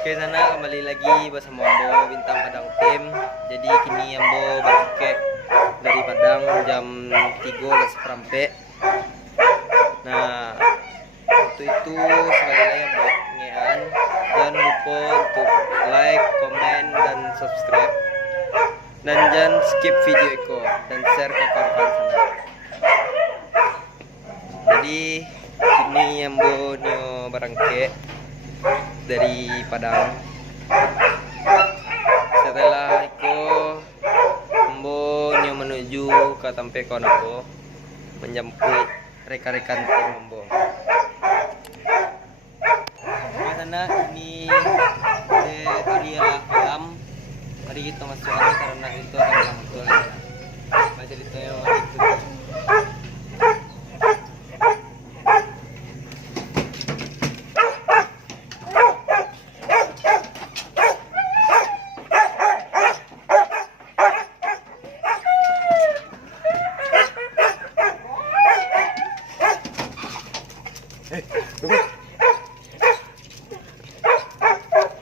Oke, sana kembali lagi bersama Ambo Bintang Padang Tim. Jadi kini Ambo bangkit dari Padang jam 3:15. Nah, untuk itu sekali lagi Ambo ngean, jangan lupa untuk like, komen, dan subscribe. Dan jangan skip video itu dan share ke kawan-kawan sana. Jadi kini Ambo nyo bangkit dari Padang. Setelah itu Ambo nyo menuju ke tempat kawan Ambo menjemput rekan-rekan tim Ambo. Di sana ini itu dia malam. Mari kita masuk aja karena itu akan malam betul. Baca ceritanya itu.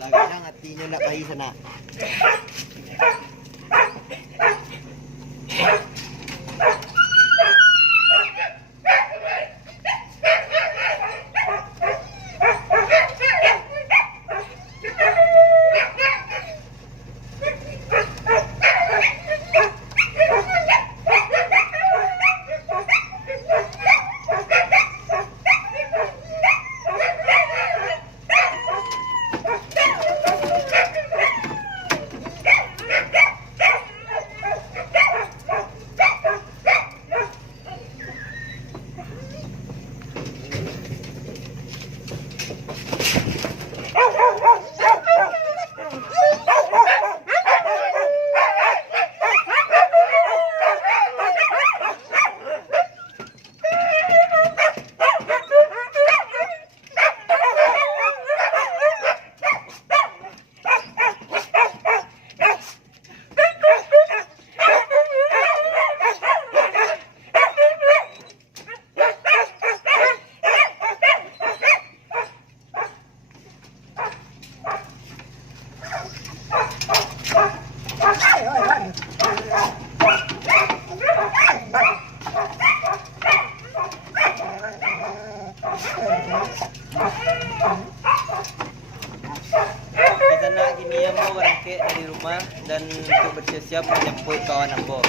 Laganya hatinya nak kahi sana. Di sana kini Ambo bangkit dari rumah dan untuk bersiap-siap menjemput kawan Ambo.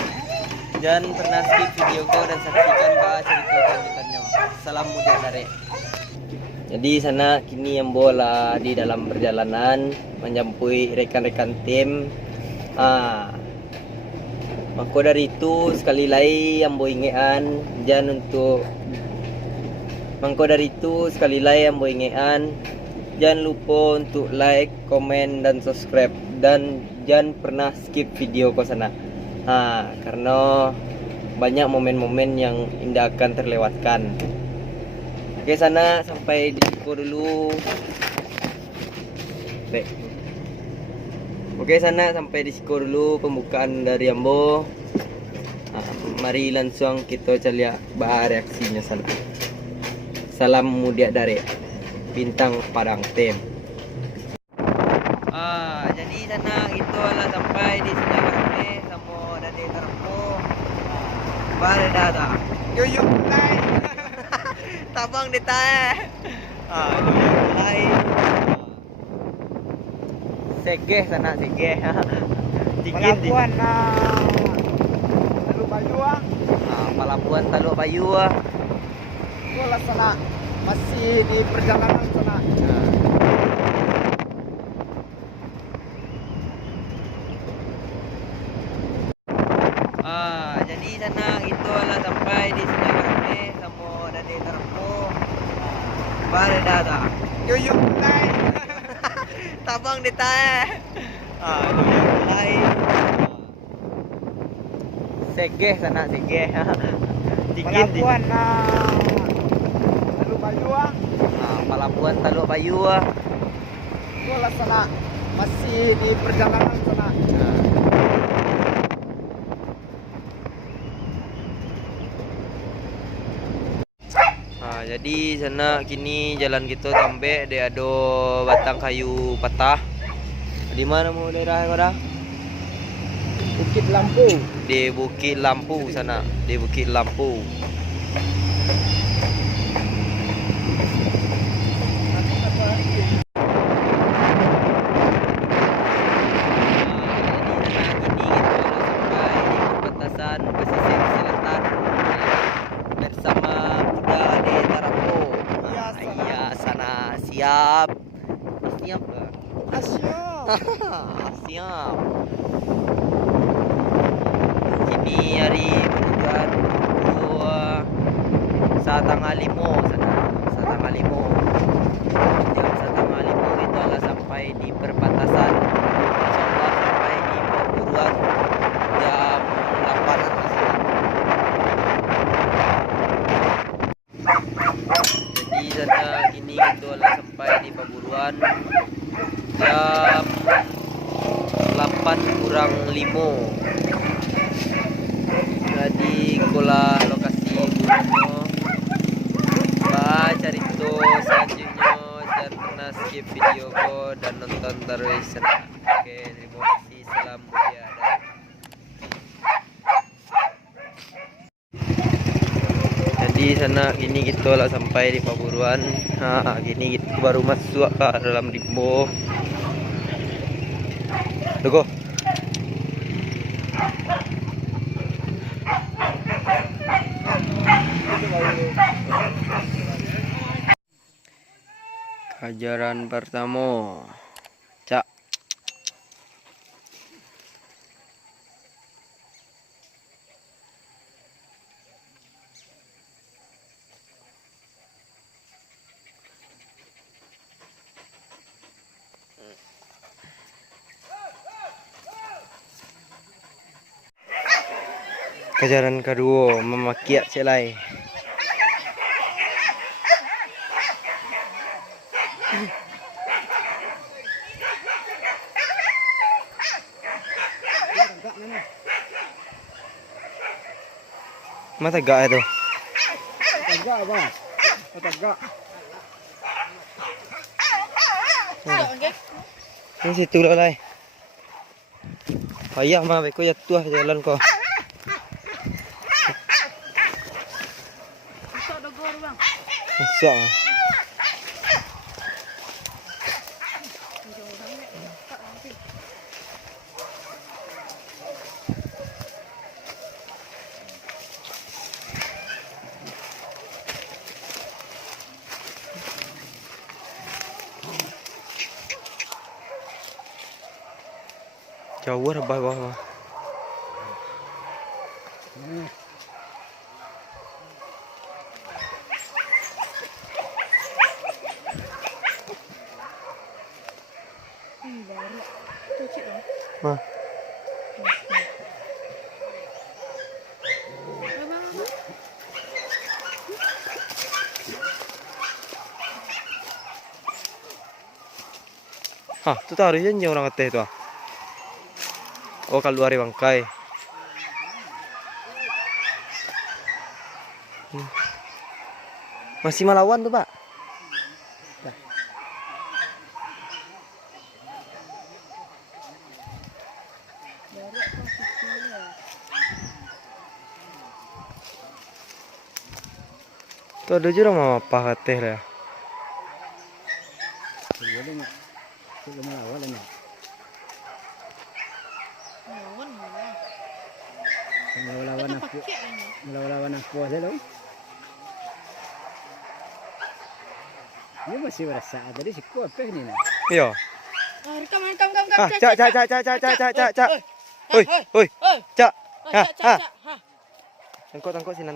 Jangan pernah skip video ko dan saksikan cerita kelanjutannya. Salam muda dari. Jadi sana kini Ambo lah di dalam perjalanan menjemput rekan-rekan tim. Maka dari itu sekali lagi Ambo ingetan jangan untuk jangan lupa untuk like, komen, dan subscribe. Dan jangan pernah skip video ko sana. Karena banyak momen-momen yang indah akan terlewatkan. Oke, sana sampai di situ dulu. Oke, sana sampai di situ dulu pembukaan dari Ambo. Mari langsung kita cari reaksinya sana. Salam muda dari Bintang Padang Tim. Jadi sana itu adalah sampai di sini kami sama dari terpo. Berdada. Yuyuk mulai. Tabang ditah. Yuyuk mulai. Segeh sana segeh. Dingin di. Pelabuhan Teluk Bayu. Pelabuhan Teluk Bayu. Itulah sana masih di perjalanan sana. Jadi sana itu adalah sampai di sini kami sama dari terpo. Berdada. Yuyuk mulai. Tabang ditah. Yuyuk mulai. Segeh sana segeh. Dingin di. Pelabuhan Teluk Bayu. Pelabuhan Teluk Bayu. Itulah sana masih di perjalanan sana. Jadi sana kini jalan kita sampai dia ada batang kayu patah. Di mana mau daerah kau dah? Bukit Lampu. Di Bukit Lampu sana, di Bukit Lampu. Pesisir selatan bersama Buddha di Tarampo. Iya sana siap. Siap ke? Asyik. Siap. Kini hari bulan Satangah Limo sana. Satangah Limo. Jam Satangah Limo kita lah sampai di perbatasan. InsyaAllah sampai di perburuan jam 8 nanti siang. Jadi sana kini kita lah sampai di perburuan jam 8 kurang 5. Jadi kola lokasi burunya. Cari tu selanjutnya dan pernah skip video ko dan nonton terus. Oke, terima kasih. Salam mulia. Jadi sana kini kita lah sampai di perburuan. Kini kita baru masuk ke dalam Limbo. Tunggu. Ajaran pertama. Cak. Ajaran kedua, memakiat selai. Mata gak itu? Tegak bang. Tegak. Ini situ lah lai. Payah mah beko jatuh jalan kau. Masuk. Jauh lah bawah. Mah. Hah, tu tahu je orang kata tu. Oh, keluar dari bangkai. Masih melawan tu, Pak. Tu ada je orang apa kata lah. Melawan aku aja loh. Ini masih berasa tadi si kuat apa ni? Iya. Rekam. Cak. Oi. Cak. Tangkut sinan.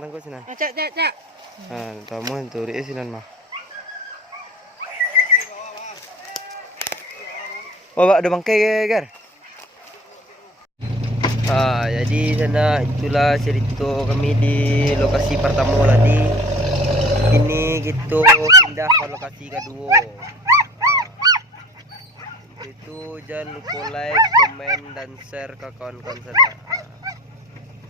Cak. Tamu tu dia sinan mah. Oh, ada bangkai Gar. Jadi sana itulah cerita kami di lokasi pertama tadi. Kini kita pindah ke lokasi kedua. Itu jangan lupa like, komen dan share ke kawan-kawan sana.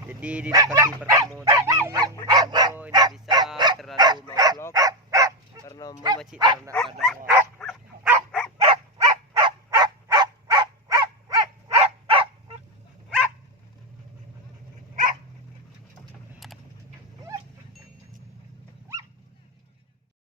Jadi di lokasi pertama tadi, ini bisa terlalu vlog. karena ambo macik ternak kadang.